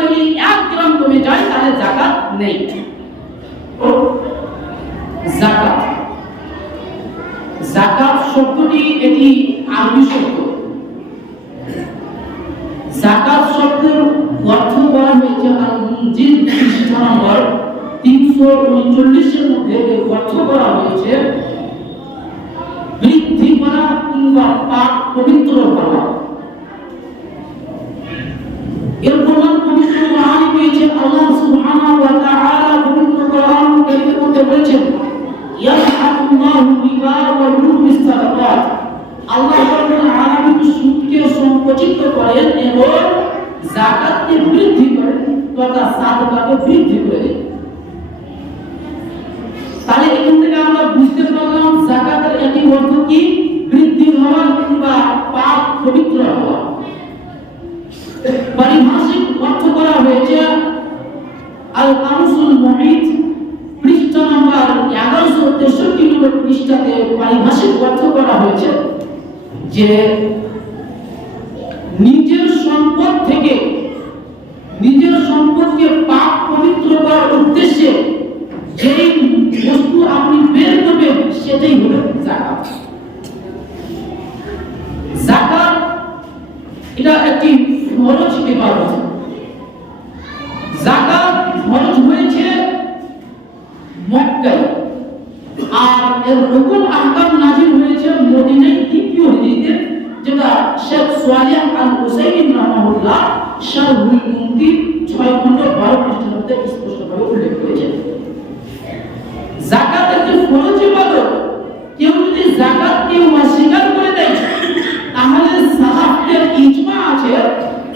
থেকে 1 গ্রাম কমে যায় তাহলে যাকাত নেই। যাকাত যাকাত শব্দটি এটি আরবি শব্দ। যাকাত শব্দের অর্থ করা হয়েছে আল-মুনজিল পৃষ্ঠা নম্বর 339 এর মধ্যে অর্থ করা হয়েছে বৃদ্ধি করা কিংবা পাক পবিত্র করা। এর প্রমাণ পবিত্র কোরআনে পেয়েছে। আল্লাহ সুবহানাহু ওয়া তাআলা পবিত্র কোরআন কারীমের মধ্যে বলেছেন ইয়াহকুল্লাহু বিমা ওয়া ইউরবিস সাদাকাত। আল্লাহ রাব্বুল আলামিন সুদকে সংকুচিত করেন এবং যাকাতকে বৃদ্ধি করেন তথা সাদাকাকে বৃদ্ধি করেন। তাহলে এখান থেকে আমরা বুঝতে পারলাম যাকাতের একটি অর্থ কি? বৃদ্ধি হওয়া কিংবা পাক পবিত্র হওয়া। পারিভাষিক অর্থ করা হয়েছে আল কামসুল মুহিত পৃষ্ঠা নম্বর 1163 নম্বর পৃষ্ঠাতে পারিভাষিক অর্থ করা হয়েছে যে নিজের সম্পদ থেকে নিজের সম্পদকে পাক পবিত্র করার উদ্দেশ্যে যেই বস্তু আপনি বের করবেন সেটাই হলো যাকাত। যাকাত এটা একটি ফরজ ইবাদত। যাকাত ফরজ হয়েছে মক্কায় আর এর হুকুম আহকাম নাযিল হয়েছে মদিনায় দ্বিতীয় হিজরিতে, যেটা শেখ সালেহ আল হুসাইনি রাহমাহুল্লাহ শারহুল মুমতি 6 খন্ড 12 পৃষ্ঠার মধ্যে স্পষ্টভাবে উল্লেখ করেছেন। যাকাত একটি ফরজ ইবাদত। কেউ যদি যাকাতকে অস্বীকার করে দেয় তাহলে সাহাবদের ইজমা আছে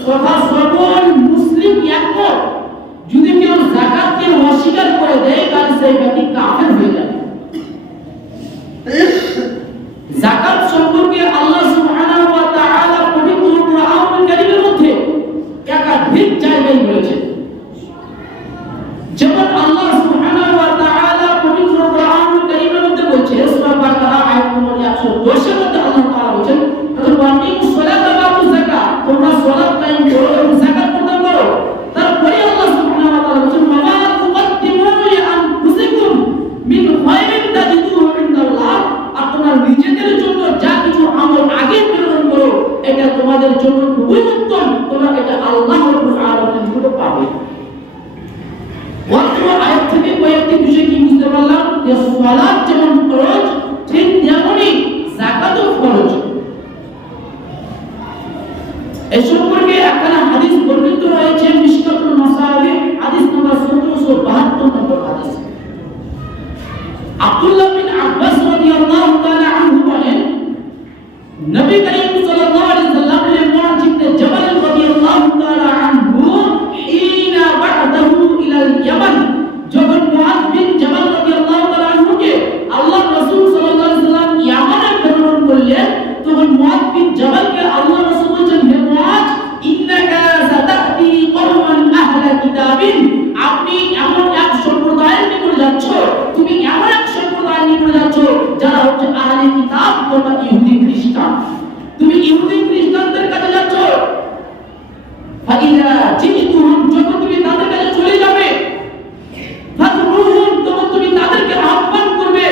তথা সকল মুসলিম একমত, যদি কেউ যাকাতকে অস্বীকার করে দেয় তাহলে সেই ব্যক্তি কাফের হয়ে যাবে। যাকাত সম্পর্কে আল্লাহ সুবহানাহু ওয়া তাআলা পবিত্র কোরআন কারীমের মধ্যে একাধিক জায়গায় বলেছেন। যেমন আল্লাহ সুবহানাহু ওয়া তাআলা পবিত্র কোরআন কারীমের মধ্যে বলেছেন সূরা বাকারা আয়াত নম্বর 110 এর মধ্যে আল্লাহ তাআলা বলেছেন ওয়াকিমুস সালাতা ওয়া আতুজ যাকাত, তোমরা সালাত কায়েম করো এবং যাকাত প্রদান করো। তারপরে আল্লাহ সুবহানাহু ওয়া তাআলা বলেছেন ওয়া মা তুকদ্দিমু লিআনফুসিকুম মিন খায়রিন তাজিদুহু ইনদাল্লাহ, আপনারা নিজেদের জন্য যা কিছু আমল আগে প্রেরণ করো এটা তোমাদের জন্য খুবই উত্তম, তোমরা এটা আল্লাহ রাব্বুল আলামিনের নিকটে পাবে। অত্র আয়াত থেকে কয়েকটি বিষয় কি বুঝতে পারলাম যে সালাত যেমন ফরজ ঠিক তেমনি যাকাতও ফরজ। এই সম্পর্কে একটা হাদিস বর্ণিত রয়েছে মিশকাতুল মাসাবিহ হাদিস নম্বর 1772 নম্বর হাদিস। আব্দুল্লাহ বিন আব্বাস রাদিয়াল্লাহু তাআলা আনহু বলেন নবী করিম সাল্লাল্লাহু আলাইহি সাল্লাম এর মুআয ইবনে জাবাল রাদিয়াল্লাহু তাআলা আনহু হিনা বা'দাহু ইলা ইয়ামান, যখন মুআয বিন জাবাল রাদিয়াল্লাহু তাআলা আনহুকে আল্লাহর রাসূল সাল্লাল্লাহু আলাইহি সাল্লাম ইয়ামানে প্রেরণ করলেন, তখন মুআয বিন জাবালকে আল্লাহর রাসূল বলেছেন হে মুআয ইন্নাকা সাতাতি কওমান আহলা কিতাবিন, আপনি এমন এক সম্প্রদায়ের নিকটে যাচ্ছ, তুমি এমন এক সম্প্রদায়ের নিকটে যাচ্ছ যারা হচ্ছে আহলে কিতাব তথা ইহুদি খ্রিস্টান। তুমি ইহুদি খ্রিস্টানদের কাছে যাচ্ছ। ফাইদা জিতুহুম, যখন তুমি তাদের কাছে চলে যাবে, ফাদরুহুম, তখন তুমি তাদেরকে আহ্বান করবে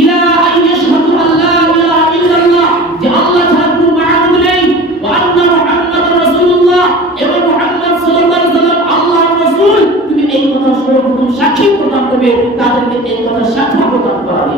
ইলা আইয়াশহাদু আল্লা ইলাহা ইল্লাল্লাহ, যে আল্লাহ ছাড়া কোনো মাবুদ নেই, ওয়া আন্না মুহাম্মাদুর রাসূলুল্লাহ, এবং মুহাম্মদ সাল্লাল্লাহু আলাইহি সাল্লাম আল্লাহর রাসূল। তুমি এই কথা সর্বপ্রথম সাক্ষী প্রদান করবে, তাদেরকে এই কথা সাক্ষ্য প্রদান করাবে।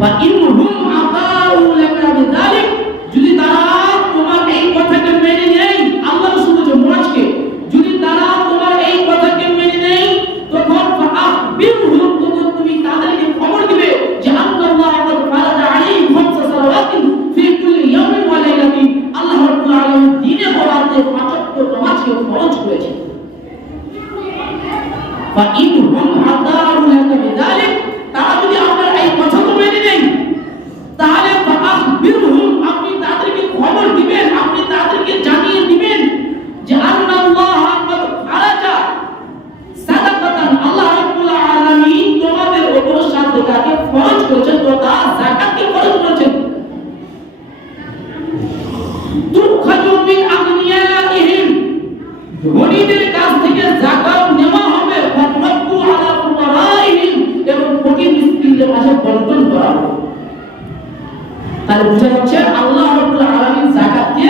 বা ইনহুম আতাউ লাকা বিযালিক, যদি তারা তোমার এই কথাকে মেনে নেয়, আল্লাহ রাসূল বলেছেন মুআজকে, যদি তারা তোমার এই কথাকে মেনে নেয় তখন ফাআখবিরহুম, তখন তুমি তাদেরকে খবর দিবে যে আল্লাহ তাআলা ফারাজা আলাইহিম খামসা সালাওয়াতিন ফি কুল্লি ইয়াওমিন ওয়া লাইলাতিন, আল্লাহ রাব্বুল আলামিন দিনে ও রাতে 5 ওয়াক্ত নামাজকে ফরজ করেছেন। বা ইনহুম আতাউ লাকা বিযালিক, তারা যদি আপনার এই কথাকে মেনে নেয় তাহলে ফাআখবিরহুম, আপনি তাদেরকে খবর দিবেন, আপনি তাদেরকে জানিয়ে দিবেন যে আল্লাহ আকবার ফারাজা সাদাকাতান, আল্লাহ রাব্বুল আলামিন তোমাদের উপর সাদাকাকে ফরজ করেছেন তথা যাকাতকে ফরজ করেছেন। তুখাযু মিন আগনিয়াইহিম, ধনীদের কাছ থেকে যাকাত নেওয়া হবে, ফাতরাক্কু আলা ফুকারাইহিম, এবং ফকির মিসকিনদের মাঝে বন্টন করা হবে। তাহলে বোঝা যাচ্ছে আল্লাহ রাব্বুল আলামিন যাকাতকে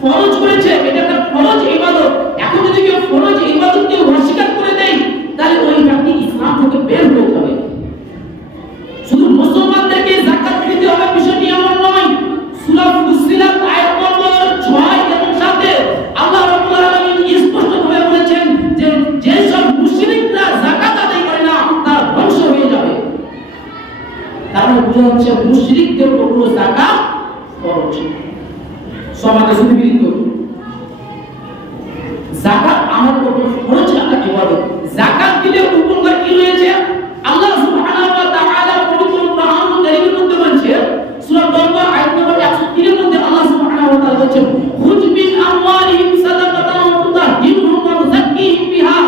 ফরজ করেছে, এটা একটা ফরজ ইবাদত। এখন যদি কেউ ফরজ ইবাদতকে অস্বীকার করে দেয়, তাহলে ওই ব্যক্তি ইসলাম থেকে বের হয়ে যাবে। শুধু মুসলমানদেরকে যাকাত দিতে হবে বিষয়টি এমন নয়। সূরা ফুসিলাত আয়াত নম্বর 6 এবং 7 আল্লাহ রাব্বুল আলামিন স্পষ্টভাবে বলেছেন যে যেসব মুশরিকরা যাকাত আদায় করে না তারা ধ্বংস হয়ে যাবে। তাহলে বোঝা যাচ্ছে মুশরিকদের উপর যাকাত ফরজ। সমাজে শুধু বিরোধ যাকাত আমাদের উপর ফরজ, একটা ইবাদত। যাকাত দিলে উপকার কি রয়েছে? আল্লাহ সুবহানাহু ওয়া তাআলা পবিত্র কোরআন কারীমের মধ্যে বলেছে, সূরা তাওবা আয়াত নম্বর 103 এর মধ্যে আল্লাহ সুবহানাহু ওয়া তাআলা বলেছেন, খুয মিন আমওয়ালিহিম সাদাকাতান তুতাহহিরুহুম ওয়া তুযাক্কিহিম বিহা।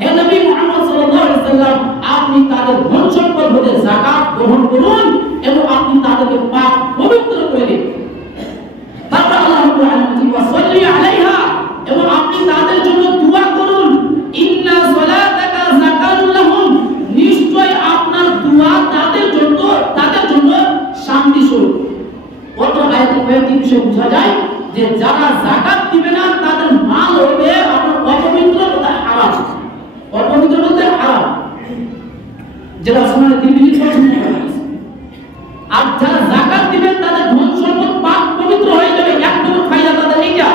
হে নবী মুহাম্মদ সাল্লাল্লাহু আলাইহি ওয়াসাল্লাম, আপনি তাদের ধন সম্পদ হতে যাকাত গ্রহণ করুন এবং আপনি তাদেরকে পাক পবিত্র করে দিন। তারপর আল্লাহ রাব্বুল আলামিন ওয়া সাল্লি আলাইহা, এবং আপনি তাদের জন্য দোয়া করুন। ইন্না সালাতাকা যাকাতুল লাহুম, নিশ্চয় আপনার দোয়া তাদের জন্য শান্তি স্বরূপ। অত আয়াতের কয়েকটি বিষয় বোঝা যায় যে যারা যাকাত দিবে না তাদের মাল হবে আপনার অপবিত্র তথা হারাম। অপবিত্র বলতে হারাম, যেটা আসমানে দিল্লি পছন্দ করে। আর যারা যাকাত দিবেন তাদের ধন সম্পদ পাক পবিত্র হয়ে যাবে। এক নম্বর ফায়দা তাদের এইটা।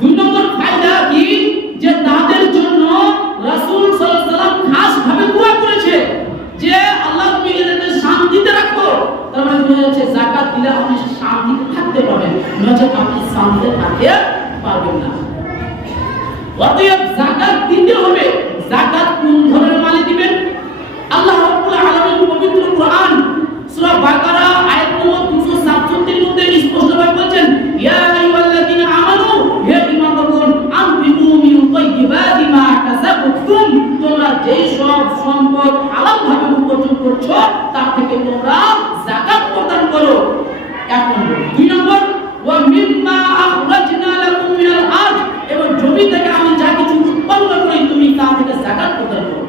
দুই নম্বর ফায়দা কি, যে তাদের জন্য রাসূল সাল্লাল্লাহু আলাইহি ওয়াসাল্লাম খাস ভাবে দোয়া করেছে যে আল্লাহ তুমি এদেরকে শান্তিতে রাখো। তার মানে বোঝা যাচ্ছে যাকাত দিলে আপনি শান্তিতে থাকতে পারবেন, নচেৎ আপনি শান্তিতে থাকতে পারবেন না। অতএব যাকাত দিতে হবে। যাকাত কোন ধরনের মালে দিবেন? আল্লাহ রাব্বুল আলামিন পবিত্র কোরআন সূরা বাকারা আয়াত নম্বর 267 এর মধ্যে স্পষ্টভাবে বলেছেন, ইয়া আইয়ুহাল্লাযীনা আমানু, হে ঈমানদারগণ, আনফিকু মিন তাইয়্যিবাতি মা কাসাবতুম, তোমরা যেই সব সম্পদ হালালভাবে উপার্জন করছো তার থেকে তোমরা যাকাত প্রদান করো। এক নম্বর। দুই নম্বর, ওয়া মিম্মা আখরাজনা লাকুম মিনাল আরদ, এবং জমি থেকে আমি যা কিছু উৎপন্ন করি তুমি তা থেকে যাকাত প্রদান করো।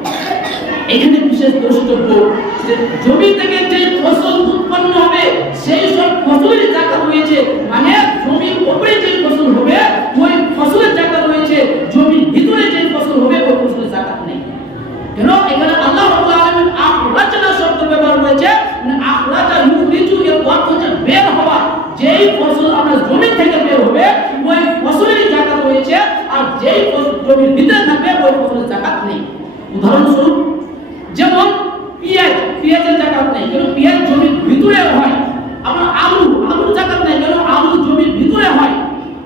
এখানে বিশেষ দ্রষ্টব্য যে জমি থেকে যে ফসল উৎপন্ন হবে সেই সব ফসলের যাকাত রয়েছে, মানে জমির উপরে যে ফসল হবে ওই ফসলের যাকাত রয়েছে, জমির ভিতরে যে ফসল হবে ওই ফসলের যাকাত নেই। কেন? এখানে আল্লাহ রাব্বুল আলামিন আখরাজনা শব্দ ব্যবহার করেছে, মানে আখরাজা ইউখরিজু এর অর্থ হচ্ছে বের হওয়া। যেই ফসল আমরা জমি থেকে বের হবে ওই ফসলের যাকাত রয়েছে, আর যেই ফসল জমির ভিতরে থাকবে ওই ফসলের যাকাত নেই। উদাহরণস্বরূপ যেমন পেঁয়াজের যাকাত নেই, কেন? পেঁয়াজ জমির ভিতরে হয়। আমরা আলুর যাকাত নেই, কেন? আলু জমির ভিতরে হয়।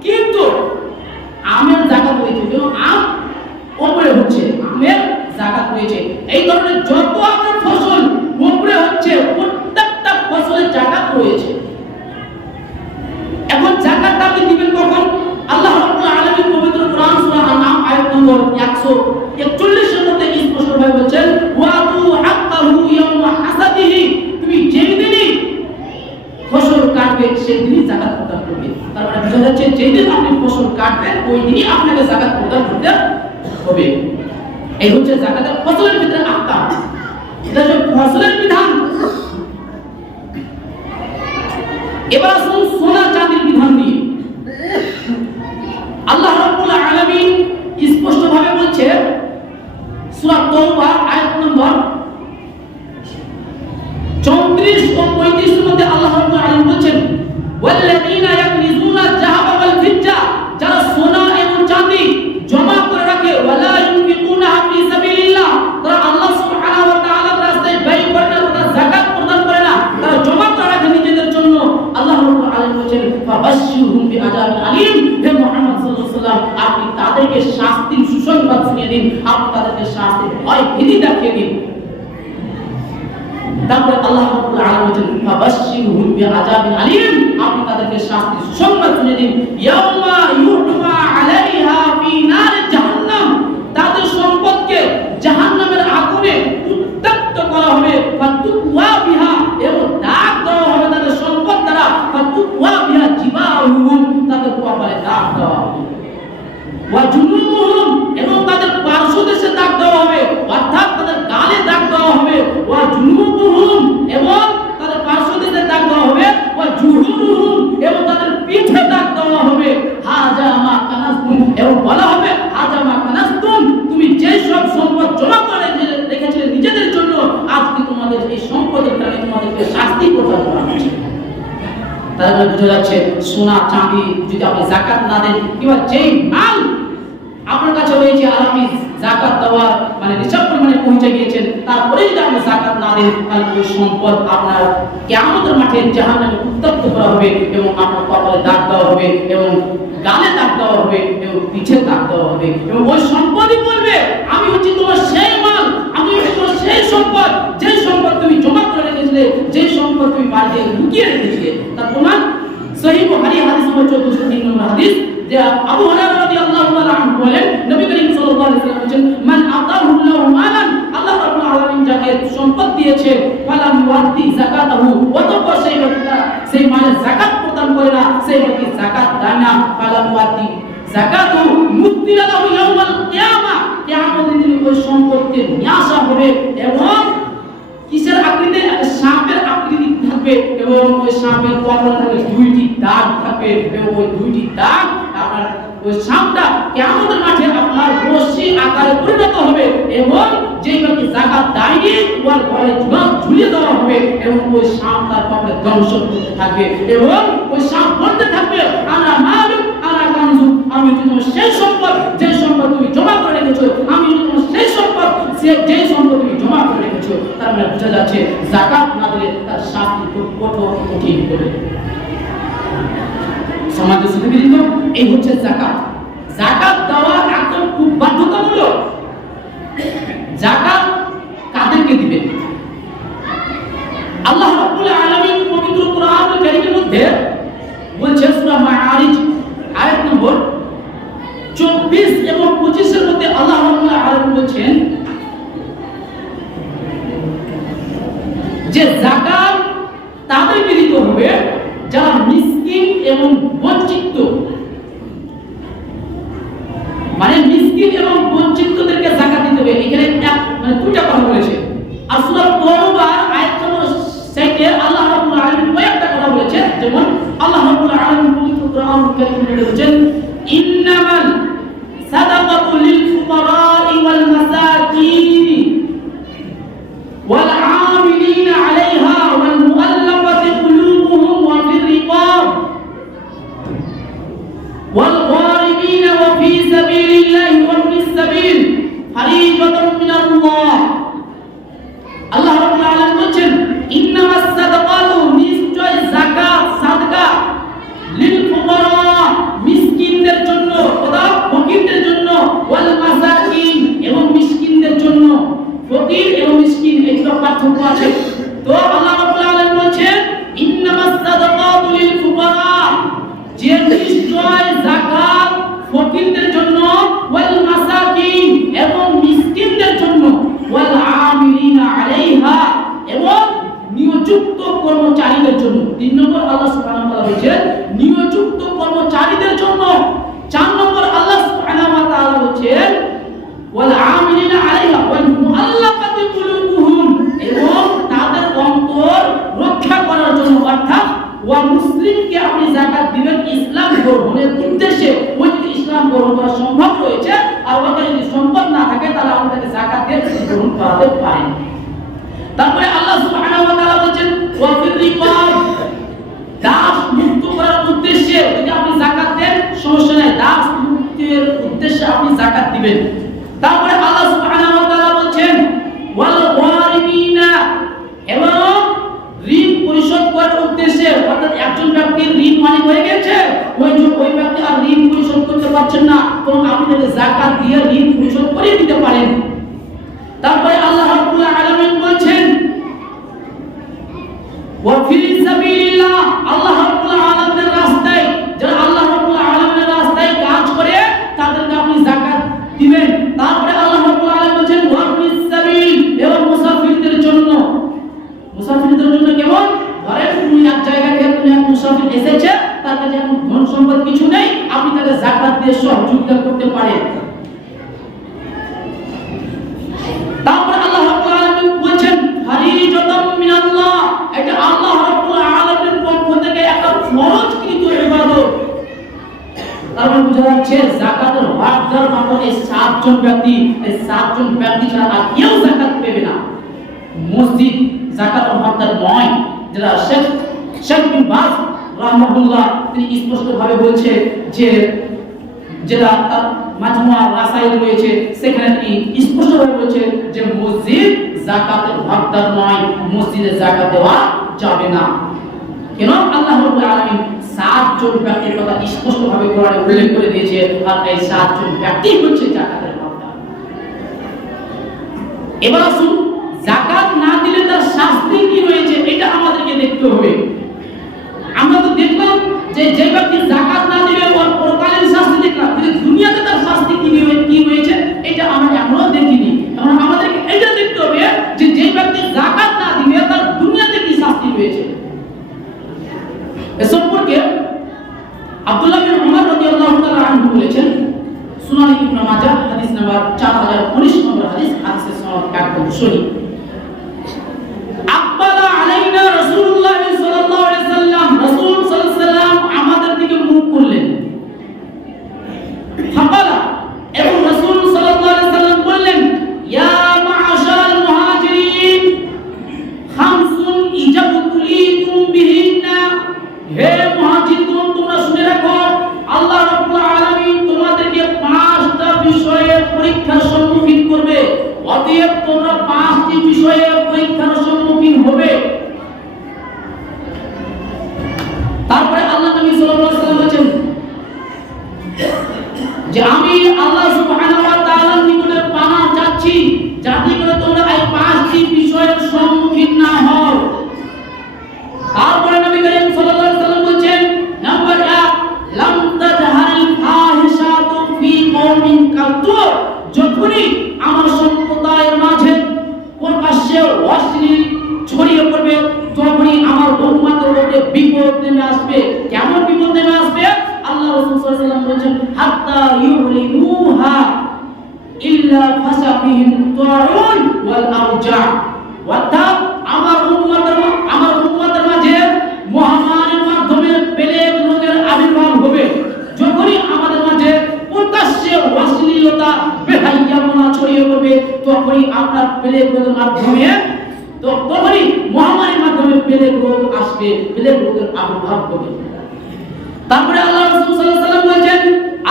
কিন্তু আমের যাকাত রয়েছে, কেন? আম উপরে হচ্ছে, আমের যাকাত রয়েছে। এই ধরনের যত আপনার ফসল উপরে হচ্ছে প্রত্যেকটা ফসলের যাকাত রয়েছে। এখন যাকাতটা আপনি দিবেন কখন? আল্লাহ রাব্বুল আলামিন পবিত্র কোরআন সূরা আন-নাম আয়াত নম্বর 141 এর মধ্যে স্পষ্টভাবে বলেছেন, ওয়া তু হাক্কাহু ইয়াওমা হাসাদিহি, তুমি যেই দিনই ফসল কাটবে সেই দিনই যাকাত প্রদান করবে। তার মানে বোঝা যাচ্ছে যেই দিন আপনি ফসল কাটবেন ওই দিনই আপনাকে যাকাত প্রদান করতে হবে। এই হচ্ছে যাকাতের ফসলের ভিতরে আহকাম। এটা হচ্ছে ফসলের বিধান। এবার আসুন সোনা চাঁদির বিধান নিয়ে। আল্লাহ রাব্বুল আলামিন স্পষ্টভাবে বলছে সূরা তাওবা আয়াত নম্বর 34 ও 35 এর মধ্যে আল্লাহ রাব্বুল আলামিন বলেছেন, ওয়াল্লাযীনা ইয়াকনিজুনা আয-যাহাবা ওয়াল ফিজ্জা, যারা সোনা এবং চাঁদি জমা করে রাখে, ওয়ালা ইউনফিকুনাহা ফি সাবিলিল্লাহ, তারা আল্লাহ সুবহানাহু ওয়া তাআলার রাস্তায় ব্যয় করে না, তারা যাকাত প্রদান করে না, তারা জমা করে রাখে নিজেদের জন্য। আল্লাহ রাব্বুল আলামিন বলেছেন, ফাবাশশিরহুম বিআযাবিন আলীম, হে মুহাম্মদ সাল্লাল্লাহু আলাইহি ওয়াসাল্লাম আপনি তাদেরকে শাস্তির সুসংবাদ শুনিয়ে দিন, আপনি তাদেরকে শাস্তির ভয় ভীতি দেখিয়ে দিন। তারপরে আল্লাহ রাব্বুল আলামিন বলেছেন, ফাবাশশিরহুম বিআযাবিন আলীম, আপনি তাদেরকে শাস্তির সুসংবাদ শুনিয়ে দিন। ইয়াউমা ইউহমা আলাইহা ফি নারি জাহান্নাম, তাদের সম্পদকে জাহান্নামের আগুনে উত্তপ্ত করা হবে। ফাতুওয়া বিহা, এবং দাগ দেওয়া হবে তাদের সম্পদ দ্বারা। ফাতুওয়া বিহা জিবাহুম, তাদের কপালে দাগ দেওয়া হবে। ওয়া জুনুবুহুম, এবং বলা হবে আজামা কানাস্তুম, তুমি যে সব সম্পদ জমা করে রেখেছিলে নিজেদের জন্য, আজকে তোমাদের এই সম্পদের কারণে তোমাদেরকে শাস্তি প্রদান করা হচ্ছে। তাহলে বোঝা যাচ্ছে সোনা চাঁদি যদি আপনি যাকাত না দেন, কিংবা যেই মাল আপনার কাছে রয়েছে আর আপনি যাকাত দেওয়ার মানে নিশ্চয় পরিমাণে পৌঁছে গিয়েছেন, তারপরে যদি আপনি যাকাত না দেন, তাহলে ওই সম্পদ আপনার কিয়ামতের মাঠে জাহান্নামে উত্তপ্ত করা হবে এবং আপনার কপালে দাগ দেওয়া হবে এবং গালে দাগ দেওয়া হবে এবং পিঠে দাগ দেওয়া হবে এবং ওই সম্পদই বলবে আমি হচ্ছি তোমার সেই মাল, আমি হচ্ছি তোমার সেই সম্পদ, যে সম্পদ তুমি জমা করে রেখেছিলে, যে সম্পদ তুমি বাড়িতে লুকিয়ে রেখেছিলে। তার প্রমাণ সহিহ বুখারী হাদিস নম্বর 1403 নম্বর হাদিস, যে আবু হুরায়রা রাদিয়াল্লাহু তাআলা আনহু বলেন নবী করিম সাল্লাল্লাহু আলাইহি ওয়াসাল্লাম বলেন মান আতাহুল্লাহু মালান, আল্লাহ রাব্বুল আলামিন যাকে সম্পদ দিয়েছে, ফালাম ইউআতি যাকাতাহু, অতঃপর সেই মালের যাকাত প্রদান করে না, সেই ব্যক্তি যাকাত দেয় না, ফালাম ইউআতি যাকাতাহু মুদ্দিলা লাহু ইয়াউমাল কিয়ামা, কিয়ামতের দিন ওই সম্পদকে নিয়ে আসা হবে এবং কিসের আকৃতি, সাপের আকৃতি থাকবে এবং ওই সাপের কপালে থাকবে দুইটি দাগ থাকবে এবং ওই দুইটি দাগ আপনার ওই সাপটা কিয়ামতের মাঠে আপনার রশি আকারে পরিণত হবে এবং যেই ব্যক্তি যাকাত দেয়নি ওর গলায় ঝুলিয়ে দেওয়া হবে এবং ওই সাপ তার কপালে দংশন করতে থাকবে এবং ওই সাপ বলতে থাকবে আনা মালুক আনা কানজু, আমি তোমার সেই সম্পদ যে সম্পদ তুমি জমা করে রেখেছো, আমি তোমার সেই সম্পদ যে সম্পদ তুমি জমা করে রেখেছো। তার মানে বোঝা যাচ্ছে যাকাত না দিলে তার শাস্তি খুব কঠোর কঠিন হবে। সমাজে সুবিদিত এই হচ্ছে যাকাত। যাকাত দেওয়া একদম খুব বাধ্যতামূলক। যাকাত কাদেরকে দিবেন? আল্লাহ রাব্বুল আলামিন পবিত্র কোরআনুল কারীমের মধ্যে বলছেন সূরা মাআরিজ আয়াত নম্বর 24 এবং 25 এর মধ্যে আল্লাহ রাব্বুল আলামিন বলছেন যে যাকাত তাদেরকে দিতে হবে যারা মিসকিন এবং বঞ্চিত, মানে মিসকিন এবং বঞ্চিতদেরকে যাকাত দিতে হবে। এখানে মানে দুটো কথা বলেছে। আর সূরা তাওবা আয়াত নম্বর 6 এ আল্লাহ রাব্বুল আলামিন কয়েকটা কথা বলেছেন, যেমন আল্লাহ রাব্বুল আলামিন পবিত্র কোরআনুল কারীমে বলেছেন ইন্নামাল সাদাকাতু লিল ফুকারা'i ওয়াল মাসাকিন ওয়াল আমিলিনা আলাইহা ওয়াল মুআল্লাফাতি কুলুবুহুম ওয়া ফির রিকাব ওয়াল গহারিমিনা ওয়া ফি সাবিলিল্লাহি ওয়া ফিস সাবিল ফারিদাতাম মিনাল্লাহ। আল্লাহ রাব্বুল আলামিন বলেন ইন্নামাস সাদাকাতু, নিশ্চয় যাকাত সাদকা, লিল ফুকারা, মিসকিনদের জন্য অথবা ফকিরদের জন্য, ওয়াল মাসাকিন এবং মিসকিনদের জন্য। ফকির এবং মিসকিন এর পার্থক্য আছে। তো আল্লাহ রাব্বুল আলামিন বলেন ইন্নামাস সাদাকাতু লিল ফুকারা, যে নিশ্চয় যাকাত ফকিরদের জন্য, ওয়াল মাসাকিন এবং মিসকিনদের জন্য, ওয়াল আমিলিনা আলাইহা এবং নিয়োজিত কর্মচারীদের জন্য। 3 নম্বর আল্লাহ সুবহানাহু ওয়া তাআলা বলেন নিয়োজিত কর্মচারীদের জন্য। 4 নম্বর আল্লাহ সুবহানাহু ওয়া তাআলা বলেন ওয়াল আমিলিনা আলাইহা ওয়াল মুআল্লাফাতি কুলুবুহুম, এবং তাদের অন্তর রক্ষা করার জন্য, অর্থাৎ ওয়া মুসলিমকে আপনি যাকাত দিবেন ইসলাম গ্রহণের উদ্দেশ্যে। ওই যদি ইসলাম গ্রহণ করা সম্ভব রয়েছে আর ওটা যদি সম্ভব না থাকে তাহলে আপনি তাকে যাকাত দিয়ে গ্রহণ করাতে পারেন। তারপরে আল্লাহ সুবহানাহু ওয়া তাআলা বলেন ওয়া ফির রিকাব, দাস মুক্ত করার উদ্দেশ্যে যদি আপনি যাকাত দেন সমস্যা নাই, দাস মুক্তির উদ্দেশ্যে আপনি যাকাত দিবেন। তারপরে আল্লাহ সুবহানাহু ওয়া তাআলা বলেন ওয়াল গহারিমিনা, এবং ঋণ পরিশোধ করার উদ্দেশ্যে, অর্থাৎ একজন ব্যক্তির ঋণ মানি হয়ে গেছে, ওই ব্যক্তি আর ঋণ পরিশোধ করতে পারছেন না, তো আপনি তাকে যাকাত দিয়ে ঋণ পরিশোধ করে দিতে পারেন। তারপরে আল্লাহ রাব্বুল আলামিন বলেন ওয়া ফি সাবিলিল্লাহ, আল্লাহ রাব্বুল আলামিনের রাস্তায়, যারা আল্লাহ রাব্বুল আলামিনের রাস্তায় কাজ করে তাদেরকে আপনি যাকাত দিবেন। তারপরে আল্লাহ রাব্বুল আলামিন বলেন ওয়া ফিস সাবিল, এবং মুসাফিরদের জন্য। মুসাফিরদের জন্য কেমন? ধরেন তুমি এক জায়গা থেকে তুমি এক মুসাফির এসেছে, তার কাছে এখন ধন সম্পদ কিছু নেই, আপনি তাকে যাকাত দিয়ে সহযোগিতা করতে পারেন। তারপর আল্লাহ রাব্বুল আলামিন বলেন ফারিদাতাম মিনাল্লাহ, এটা আল্লাহ রাব্বুল আলামিনের পক্ষ থেকে একটা ফরজকৃত ইবাদত। তার মানে বোঝা যাচ্ছে যাকাতের হকদার মাত্র এই 7 জন ব্যক্তি, এই 7 জন ব্যক্তি ছাড়া আর কেউ যাকাত পাবে না। মসজিদ যাকাতের হকদার নয়, যেটা শেখ বিন বাজ রাহমাহুল্লাহ তিনি স্পষ্টভাবে বলছে যে যেটা তার মাজমুয়া রাসাইল রয়েছে সেখানে তিনি স্পষ্টভাবে বলছে যে মসজিদ যাকাতের হকদার নয়, মসজিদে যাকাত দেওয়া যাবে না। কেন? আল্লাহ রাব্বুল আলামিন 7 জন ব্যক্তির কথা স্পষ্টভাবে কোরআনে উল্লেখ করে দিয়েছে, আর এই 7 জন ব্যক্তি হচ্ছে যাকাতের হকদার। এবার আসুন যাকাত না দিলে তার শাস্তি কি রয়েছে এটা আমাদেরকে দেখতে হবে। আমরা তো দেখলাম যে যে ব্যক্তি যাকাত না দিবে ওর পরকালীন শাস্তি দেখলাম, কিন্তু দুনিয়াতে তার শাস্তি কি হয়েছে এটা আমরা এখনো দেখিনি। কারণ আমাদেরকে এটা দেখতে হবে যে যে ব্যক্তি যাকাত না দিবে তার দুনিয়াতে কি শাস্তি হয়েছে। এ সম্পর্কে আব্দুল্লাহ বিন উমর রাদিয়াল্লাহু তাআলা আনহু বলেছেন, সুনান ইবনে মাজাহ হাদিস নাম্বার 4019 নম্বর হাদিস, হাদিসের সনদ একদম সহিহ। আকবালা আলাইনা রাসূলুল্লাহ সাল্লাল্লাহু আলাইহি সাল্লাম, রাসূল সাল্লাল্লাহু আলাইহি সাল্লাম আমাদের দিকে মুখ করলেন। ফাকালা, এবং রাসূল সাল্লাল্লাহু আলাইহি সাল্লাম বললেন, ইয়া মাআশারাল মুহাজিরিন খামসুন ইজাবতুলিকুম বিহিন্না, হে মুহাজিরগণ তোমরা শুনে রাখো, আল্লাহ রাব্বুল আলামিন তোমাদেরকে 5টা বিষয়ে পরীক্ষার সম্মুখীন করবে। অতএব তোমরা 5টি বিষয়ে পরীক্ষার সম্মুখীন হবে। তারপরে আল্লাহ নবী সাল্লাল্লাহু আলাইহি ওয়াসাল্লাম বলেন যে আমি আল্লাহ সুবহানাহু ওয়া তাআলার নিকটে পানাহ চাচ্ছি যাতে করে তোমরা এই 5টি বিষয়ের সম্মুখীন না হও। তারপরে নবী করিম সাল্লাল্লাহু আলাইহি ওয়াসাল্লাম বলেন, নাম্বার 1, লাম তাজহারিল ফাহিশাতু ফি কওমিন কাতু, যখনই আমার সম্প্রদায়ের মাঝে প্রকাশ্যে অশ্লীল ছড়িয়ে পড়বে তখনই আমার উম্মতের উপরে বিপদ নেমে আসবে। কেমন বিপদ নেমে আসবে? আল্লাহ রাসূল সাল্লাল্লাহু আলাইহি ওয়াসাল্লাম বলেন, হাত্তা ইউলিনুহা ইল্লা ফাসাফিহিম তাউন ওয়াল আরজা, অর্থাৎ আমার উম্মতের মাঝে মহামারীর মাধ্যমে প্লেগ রোগের আবির্ভাব হবে। যখনই আমাদের মাঝে প্রকাশ্যে অশ্লীলতা বেহাইয়াপনা ছড়িয়ে পড়বে তখনই আপনার প্লেগ রোগের মাধ্যমে তখনই মহামারীর মাধ্যমে প্লেগ রোগ আসবে, প্লেগ রোগের আবির্ভাব হবে। তারপরে আল্লাহ রাসূল সাল্লাল্লাহু আলাইহি ওয়াসাল্লাম বলেন,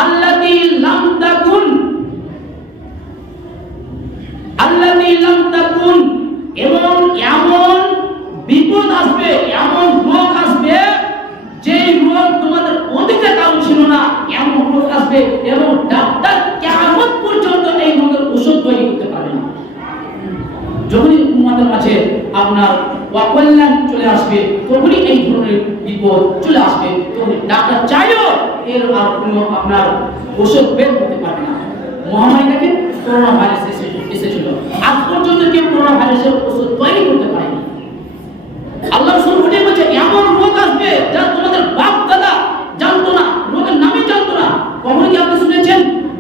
আল্লাযী লাম তাকুন, এবং এমন বিপদ আসবে, এমন রোগ আসবে যে রোগ তোমাদের অতীতে কারণ ছিল না, এমন রোগ আসবে এবং ডাক্তার কিয়ামত পর্যন্ত এই রোগের ওষুধ তৈরি করতে পারবে না। যখনই উম্মতের মাঝে আপনার অকল্যাণ চলে আসবে তখনই এই ধরনের বিপদ চলে আসবে, তখন ডাক্তার চাইলেও এর আর কোনো আপনার ওষুধ বের করতে পারবে না। মহামারীটাকে করোনা ভাইরাস এসেছিল, আজ পর্যন্ত কেউ করোনা ভাইরাসের ওষুধ তৈরি করতে পারেনি। আল্লাহ রাসূল বলছে এমন রোগ আসবে যা তোমাদের বাপ দাদা জানতো না, রোগের নামই জানতো না। কখনো কি আপনি শুনেছেন?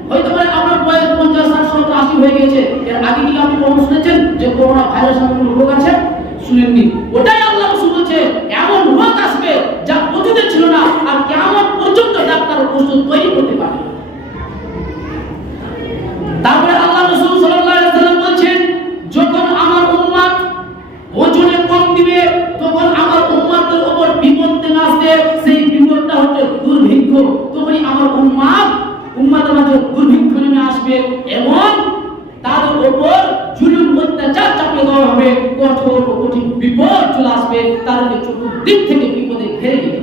হয়তো পারে আপনার বয়স 50, 60, 70, 80 হয়ে গেছে, এর আগে কি আপনি কখনো শুনেছেন যে করোনা ভাইরাস নামে কোনো রোগ আছে? শুনেননি। ওটাই আল্লাহ রাসূল বলছে এমন রোগ আসবে যা অতীতে ছিল না, আর কিয়ামত পর্যন্ত ডাক্তার ওষুধ তৈরি করতে পারবে। তারপরে আল্লাহ রাসূল সাল্লাল্লাহু আলাইহি ওয়াসাল্লাম বলেন, যখন আমার উম্মত ওজনে কম দিবে তখন আমার উম্মতের উপর বিপদ নেমে আসবে, সেই বিপদটা হচ্ছে দুর্ভিক্ষ। তখনই আমার উম্মতের মাঝে দুর্ভিক্ষ নেমে আসবে এবং তাদের উপর জুলুম অত্যাচার চাপিয়ে দেওয়া হবে, কঠোর ও কঠিন বিপদ চলে আসবে, তাদেরকে চতুর্দিক থেকে বিপদে ঘিরে নেবে।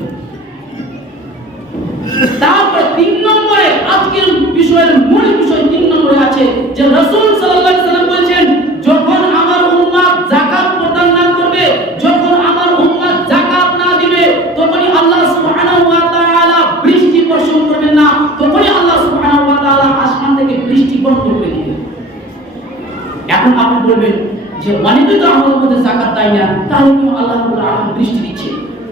তারপরে 3 নম্বরে আজকের বিষয়ের মূল বিষয় 3 নম্বরে আছে যে রাসূল সাল্লাল্লাহু আলাইহি ওয়াসাল্লাম বলেন, যখন আমার উম্মত যাকাত প্রদান না করবে, যখন আমার উম্মত যাকাত না দিবে তখনই আল্লাহ সুবহানাহু ওয়া তাআলা বৃষ্টি বর্ষণ করবেন না, তখনই আল্লাহ সুবহানাহু ওয়া তাআলা আসমান থেকে বৃষ্টি বন্ধ করে দিবেন। এখন আপনি বলবেন যে অনেকেই তো আমাদের মধ্যে যাকাত দেয় না, তাহলে কি আল্লাহ রাব্বুল আলামিন বৃষ্টি দিচ্ছে?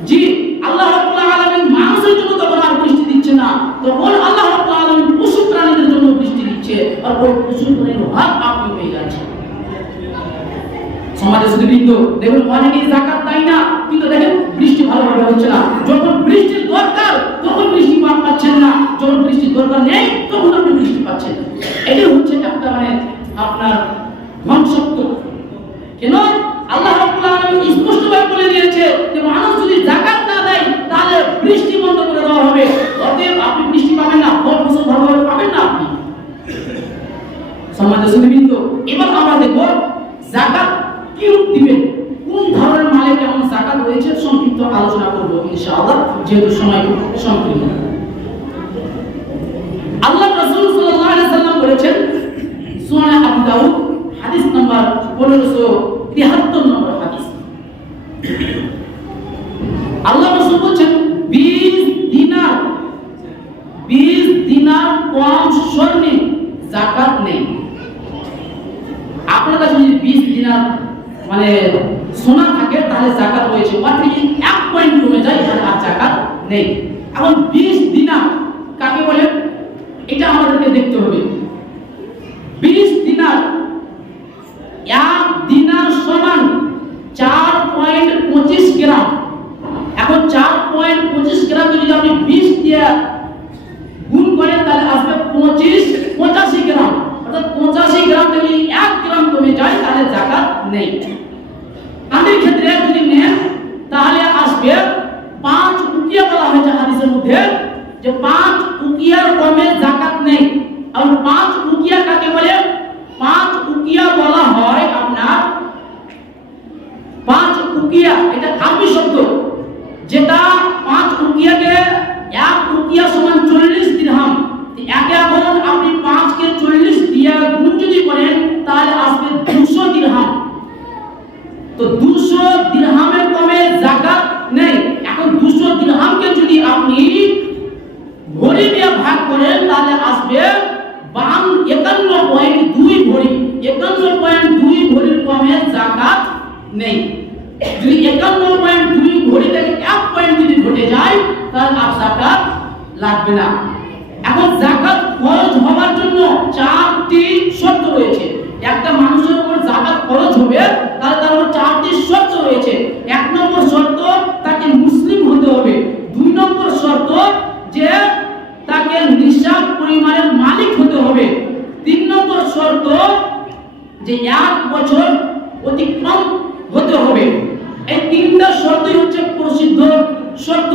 জি, আল্লাহ রাব্বুল আলামিন মানুষের জন্য তখন আর বৃষ্টি দিচ্ছে না, তখন আল্লাহ রাব্বুল আলামিন পশু প্রাণীদের জন্য বৃষ্টি দিচ্ছে, আর ওই পশু প্রাণীর ভাগ আপনি পেয়ে যাচ্ছেন। সমাজে শুধু কিন্তু দেখুন অনেকেই যাকাত দেয় না, কিন্তু দেখেন বৃষ্টি ভালোভাবে হচ্ছে না। যখন বৃষ্টির দরকার তখন বৃষ্টি পাচ্ছে পাচ্ছেন না, যখন বৃষ্টির দরকার নেই তখন আপনি বৃষ্টি পাচ্ছেন। এটাই হচ্ছে একটা আপনার ধ্বংসত্ব। কেন আল্লাহ রাব্বুল আলামিন স্পষ্টভাবে বলে দিয়েছে যে মানুষ যদি যাকাত না দেয় তাহলে বৃষ্টি বন্ধ করে দেওয়া হবে। অতএব আপনি বৃষ্টি পাবেন না, ফসল ভালোভাবে পাবেন না আপনি। সম্মানিত সুধীবৃন্দ, এবার আমরা দেখব যাকাত কি রূপ দিবেন, কোন ধরনের মালে কেমন যাকাত রয়েছে সংক্ষিপ্ত আলোচনা করব ইনশাআল্লাহ, যেহেতু সময় খুব সংকীর্ণ। আল্লাহ রাসূল সাল্লাল্লাহু আলাইহি ওয়াসাল্লাম বলেছেন সুনানে আবু দাউদ হাদিস নাম্বার 1573 নম্বর হাদিস, আল্লাহ রাসূল বলেছেন 20 দিনার কম স্বর্ণে যাকাত নেই। আপনার কাছে যদি 20 দিনার সোনা থাকে তাহলে যাকাত রয়েছে, অর্থাৎ 1 পয়েন্ট কমে যায় তাহলে আর যাকাত নেই। এখন 20 দিনার কাকে বলে এটা আমাদেরকে দেখতে হবে। 20 দিনার, 1 দিনার সমান 4.25 গ্রাম। এখন 4.25 গ্রাম যদি আপনি 20 দিয়ে গুণ করেন তাহলে আসবে 85 গ্রাম, অর্থাৎ 85 গ্রাম থেকে 1 গ্রাম কমে যায় তাহলে যাকাত নেই। আমাদের ক্ষেত্রে যদি নেন তাহলে আসবে 5 উকিয়া, বলা হয়েছে হাদিসের মধ্যে যে 5 উকিয়ার কমে যাকাত নেই। আর 5 উকিয়া কাকে বলে? 5 উকিয়া বলা হয় আপনার 5 উকিয়া, এটা আরবি শব্দ, যেটা 5 উকিয়াকে 1 উকিয়া সমান 40 দিরহাম। একে এখন আপনি 5 কে 40 দিয়ে গুণ যদি করেন তাহলে আসবে 200 দিরহাম। তো 200 দিরহামের কমে যাকাত নেই। এখন 200 দিরহামকে যদি আপনি ভরি দিয়ে ভাগ করেন তাহলে আসবে 51.2 ভরি। 51.2 ভরির কমে যাকাত নেই। যদি 51.2 ভরি থেকে 1 পয়েন্ট যদি ঘটে যায় তাহলে আর যাকাত লাগবে না। এখন যাকাত ফরজ হওয়ার জন্য 4টি শর্ত রয়েছে। একটা মানুষের উপর যাকাত ফরজ হবে তাহলে তার উপর 4টি শর্ত রয়েছে। 1 নম্বর শর্ত, তাকে মুসলিম হতে হবে। 2 নম্বর শর্ত, যে তাকে নিসাব পরিমাণের মালিক হতে হবে। 3 নম্বর শর্ত, যে 1 বছর অতিক্রম হতে হবে। এই 3টা শর্তই হচ্ছে প্রসিদ্ধ শর্ত।